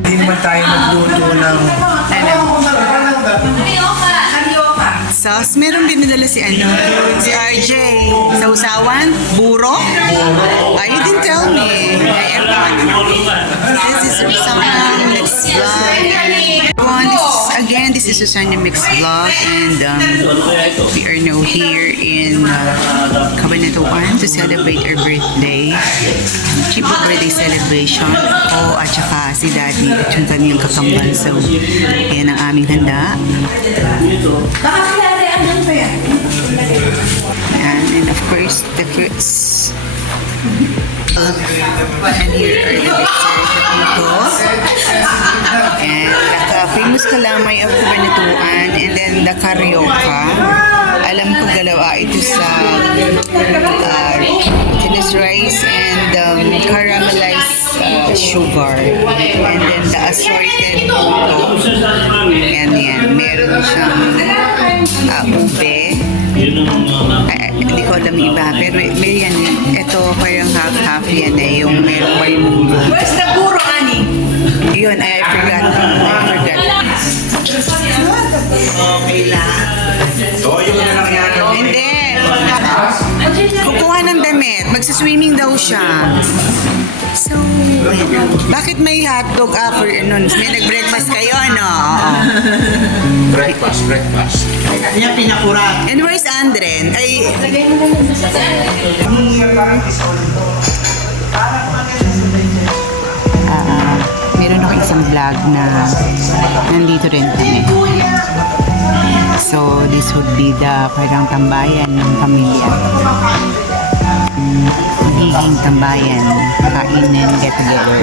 Hindi naman tayo nagluto ng sauce. Meron binadala si si RJ. Sausawan? Buro? You didn't tell me. This is Susanna Mix Vlog. This is Susanna Mix Vlog, and we are now here in Cabanatuan to celebrate our birthday. Cheap birthday celebration. Ako at saka si Daddy at yung kanyang kakambal. So, yan ang aming handa. And of course, the fruits. And here are the desserts and the famous kalamay of Cabanatuan, and then the carioca. Alam ko dalawa ito sa glutinous rice and caramelized sugar, and then the assorted puto. Yan. Meron siyang ube. Hindi ko alam yung iba, pero may yan. Ito parang half-half yan yung meron pa yung... Where's the puro, Ani? Yun, I forgot. Okay lang. Hindi. Kukuha ng damit. Magsaswimming daw siya. So, bakit may hotdog for may nag-breakfast kayo, ano? breakfast. Yan pinakurat. And where's Andren? Meron ako isang vlog na nandito rin kami. So, this would be the parang tambayan ng pamilya. Magiging tambayan, kain and get together.